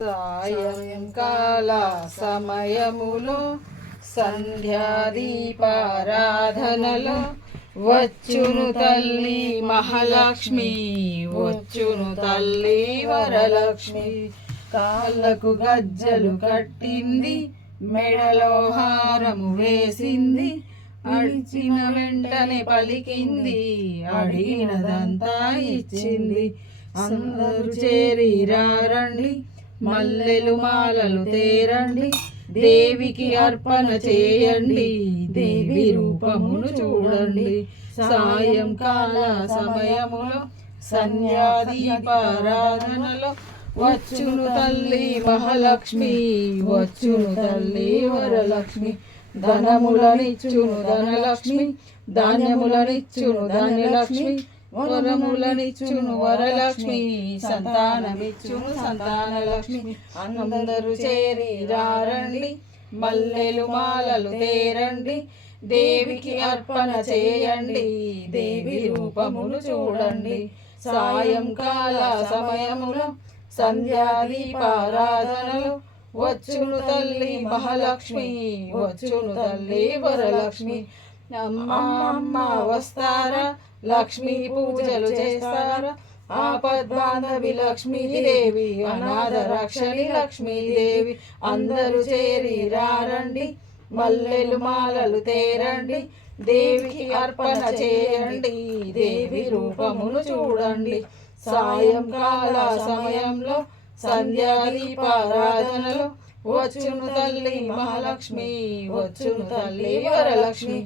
సాయంకాల సమయములో సంధ్యాదీపారాధనలో వచ్చును తల్లి మహాలక్ష్మి, వచ్చును తల్లి వరలక్ష్మి. కాళ్ళకు గజ్జలు కట్టింది, మెడలో హారము వేసింది, అడిచిన వెంటనే పలికింది, అడిగినదంతా ఇచ్చింది. అందరూ చేరి రండి, మల్లెలు మాలలు తేరండి, దేవికి అర్పణ చేయండి, దేవి రూపమును చూడండి. సాయంకాల సమయములో సంధ్యాదీపారాధనలో వచ్చును తల్లి మహాలక్ష్మి, వచ్చును తల్లి వరలక్ష్మి. ధనములనిచ్చును ధనలక్ష్మి, ధాన్యములనిచ్చును ధాన్యలక్ష్మి, వరములనిచ్చును వరలక్ష్మి, సంతానమిచ్చును సంతానలక్ష్మి. అందరూ చేరి రండి, మల్లెలు మాలలు తేరండి, దేవికి అర్పణ చేయండి, దేవి రూపమును చూడండి. సాయంకాల సమయములో సంధ్యాదీపారాధనలో వచ్చును తల్లి మహాలక్ష్మి, వచ్చును తల్లి వరలక్ష్మి. అమ్మ వస్తారా, లక్ష్మీ పూజలు చేస్తారా, ఆపద్బాంధవి లక్ష్మీదేవి, అనాథ రక్షణి లక్ష్మీదేవి. అందరూ చేరి రండి, మల్లెలు మాలలు తేరండి, దేవికి అర్పణ చేయండి, దేవి రూపమును చూడండి. సాయంకాల సమయంలో సంధ్యాదీపారాధనలో వచ్చును తల్లి మహాలక్ష్మి, వచ్చును తల్లి వరలక్ష్మి.